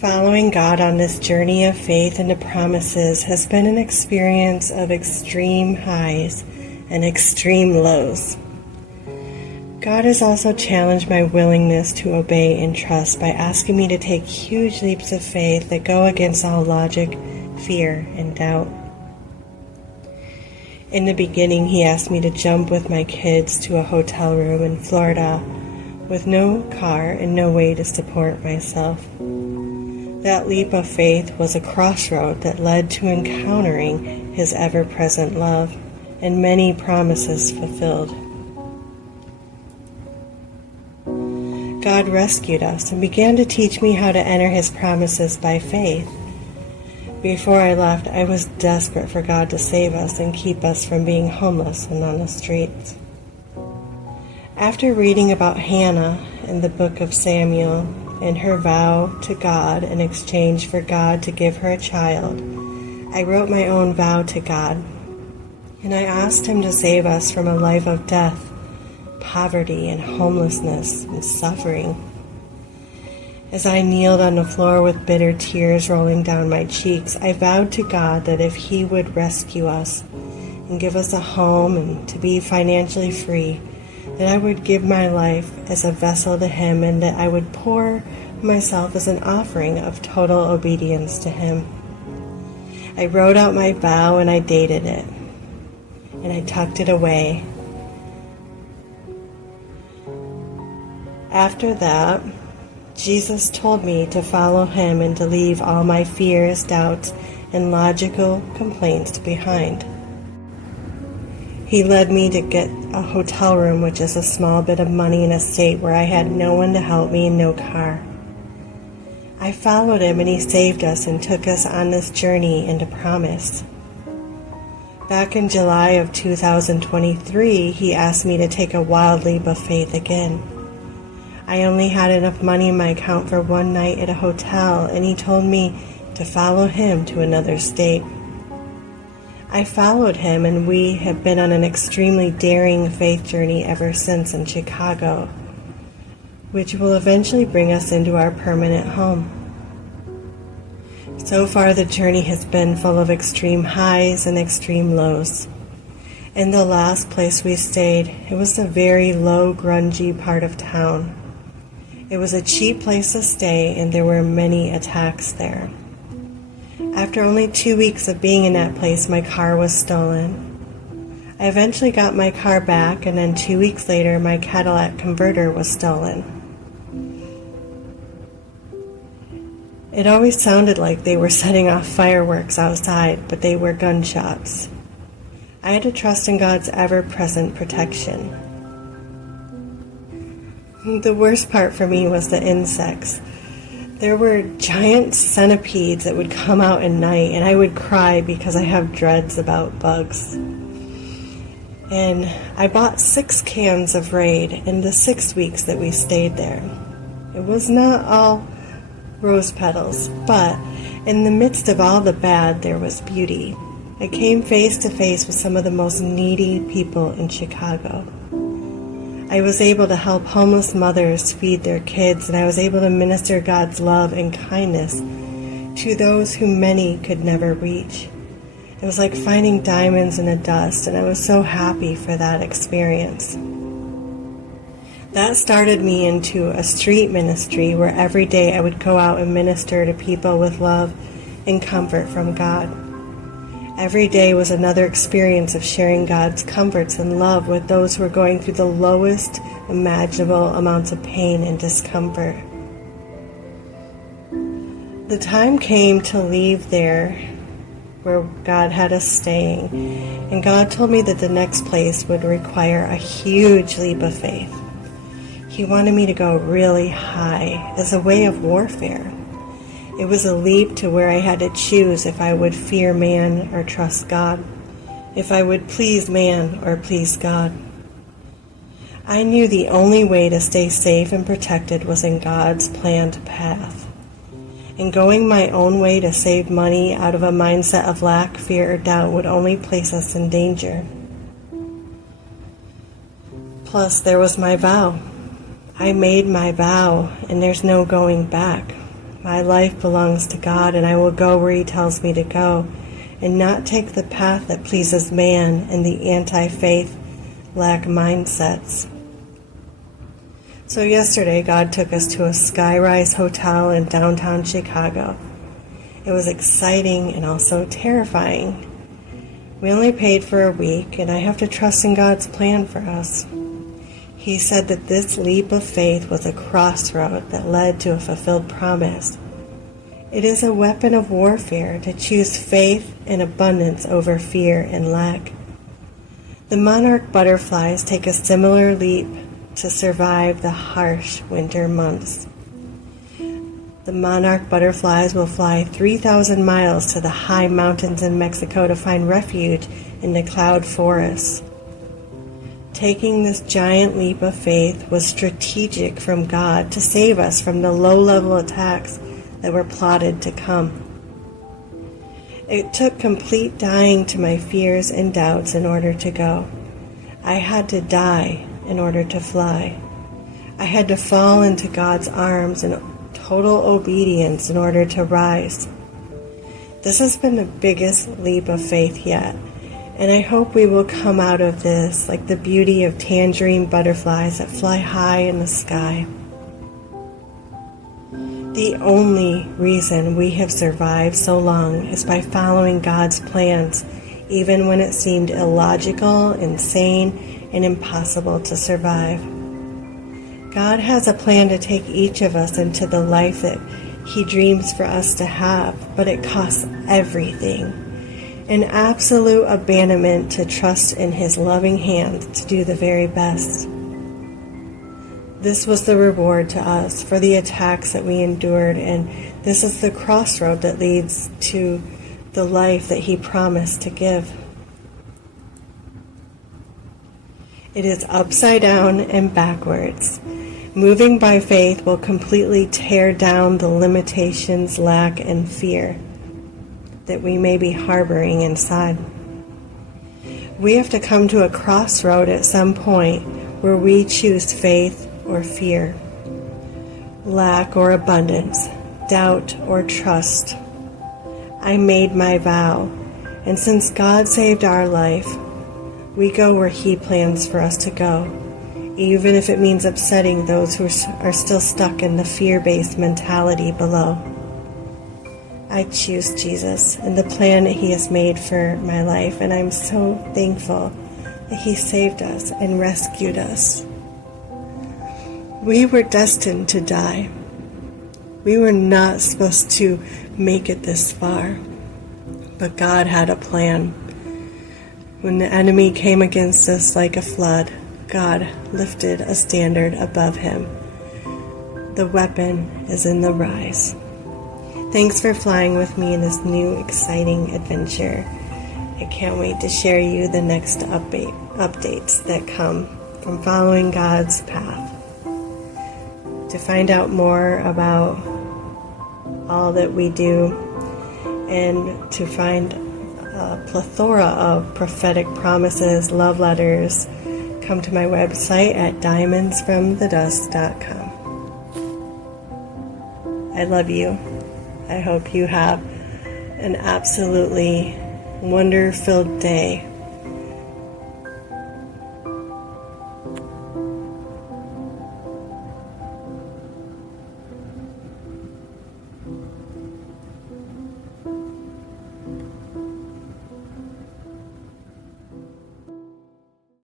Following God on this journey of faith and the promises has been an experience of extreme highs and extreme lows. God has also challenged my willingness to obey and trust by asking me to take huge leaps of faith that go against all logic, fear, and doubt. In the beginning, He asked me to jump with my kids to a hotel room in Florida with no car and no way to support myself. That leap of faith was a crossroad that led to encountering His ever-present love and many promises fulfilled. God rescued us and began to teach me how to enter His promises by faith. Before I left, I was desperate for God to save us and keep us from being homeless and on the streets. After reading about Hannah in the book of Samuel, and her vow to God in exchange for God to give her a child, I wrote my own vow to God, and I asked Him to save us from a life of death, poverty, and homelessness and suffering. As I kneeled on the floor with bitter tears rolling down my cheeks, I vowed to God that if He would rescue us and give us a home and to be financially free, that I would give my life as a vessel to Him and that I would pour myself as an offering of total obedience to Him. I wrote out my vow and I dated it, and I tucked it away. After that, Jesus told me to follow Him and to leave all my fears, doubts, and logical complaints behind. He led me to get a hotel room, which is a small bit of money in a state where I had no one to help me and no car. I followed Him and He saved us and took us on this journey into promise. Back in July of 2023, He asked me to take a wild leap of faith again. I only had enough money in my account for one night at a hotel, and He told me to follow Him to another state. I followed Him, and we have been on an extremely daring faith journey ever since in Chicago, which will eventually bring us into our permanent home. So far, the journey has been full of extreme highs and extreme lows. In the last place we stayed, it was a very low, grungy part of town. It was a cheap place to stay, and there were many attacks there. After only 2 weeks of being in that place, my car was stolen. I eventually got my car back, and then 2 weeks later, my Cadillac converter was stolen. It always sounded like they were setting off fireworks outside, but they were gunshots. I had to trust in God's ever-present protection. The worst part for me was the insects. There were giant centipedes that would come out at night, and I would cry because I have dreads about bugs. And I bought 6 cans of Raid in the 6 weeks that we stayed there. It was not all rose petals, but in the midst of all the bad, there was beauty. I came face to face with some of the most needy people in Chicago. I was able to help homeless mothers feed their kids, and I was able to minister God's love and kindness to those whom many could never reach. It was like finding diamonds in the dust, and I was so happy for that experience. That started me into a street ministry where every day I would go out and minister to people with love and comfort from God. Every day was another experience of sharing God's comforts and love with those who were going through the lowest imaginable amounts of pain and discomfort. The time came to leave there where God had us staying, and God told me that the next place would require a huge leap of faith. He wanted me to go really high as a way of warfare. It was a leap to where I had to choose if I would fear man or trust God, if I would please man or please God. I knew the only way to stay safe and protected was in God's planned path. And going my own way to save money out of a mindset of lack, fear, or doubt would only place us in danger. Plus, there was my vow. I made my vow, and there's no going back. My life belongs to God, and I will go where He tells me to go, and not take the path that pleases man and the anti-faith lack mindsets. So yesterday, God took us to a skyrise hotel in downtown Chicago. It was exciting and also terrifying. We only paid for a week, and I have to trust in God's plan for us. He said that this leap of faith was a crossroad that led to a fulfilled promise. It is a weapon of warfare to choose faith and abundance over fear and lack. The monarch butterflies take a similar leap to survive the harsh winter months. The monarch butterflies will fly 3,000 miles to the high mountains in Mexico to find refuge in the cloud forests. Taking this giant leap of faith was strategic from God to save us from the low-level attacks that were plotted to come. It took complete dying to my fears and doubts in order to go. I had to die in order to fly. I had to fall into God's arms in total obedience in order to rise. This has been the biggest leap of faith yet, and I hope we will come out of this like the beauty of tangerine butterflies that fly high in the sky. The only reason we have survived so long is by following God's plans, even when it seemed illogical, insane, and impossible to survive. God has a plan to take each of us into the life that He dreams for us to have, but it costs everything. An absolute abandonment to trust in His loving hand to do the very best. This was the reward to us for the attacks that we endured, and this is the crossroad that leads to the life that He promised to give. It is upside down and backwards. Moving by faith will completely tear down the limitations, lack, and fear that we may be harboring inside. We have to come to a crossroad at some point where we choose faith or fear, lack or abundance, doubt or trust. I made my vow, and since God saved our life, we go where He plans for us to go, even if it means upsetting those who are still stuck in the fear-based mentality below. I choose Jesus and the plan that He has made for my life, and I'm so thankful that He saved us and rescued us. We were destined to die. We were not supposed to make it this far, but God had a plan. When the enemy came against us like a flood, God lifted a standard above him. The weapon is in the rise. Thanks for flying with me in this new exciting adventure. I can't wait to share you the next updates that come from following God's path. To find out more about all that we do and to find a plethora of prophetic promises, love letters, come to my website at diamondsfromthedust.com. I love you. I hope you have an absolutely wonder-filled day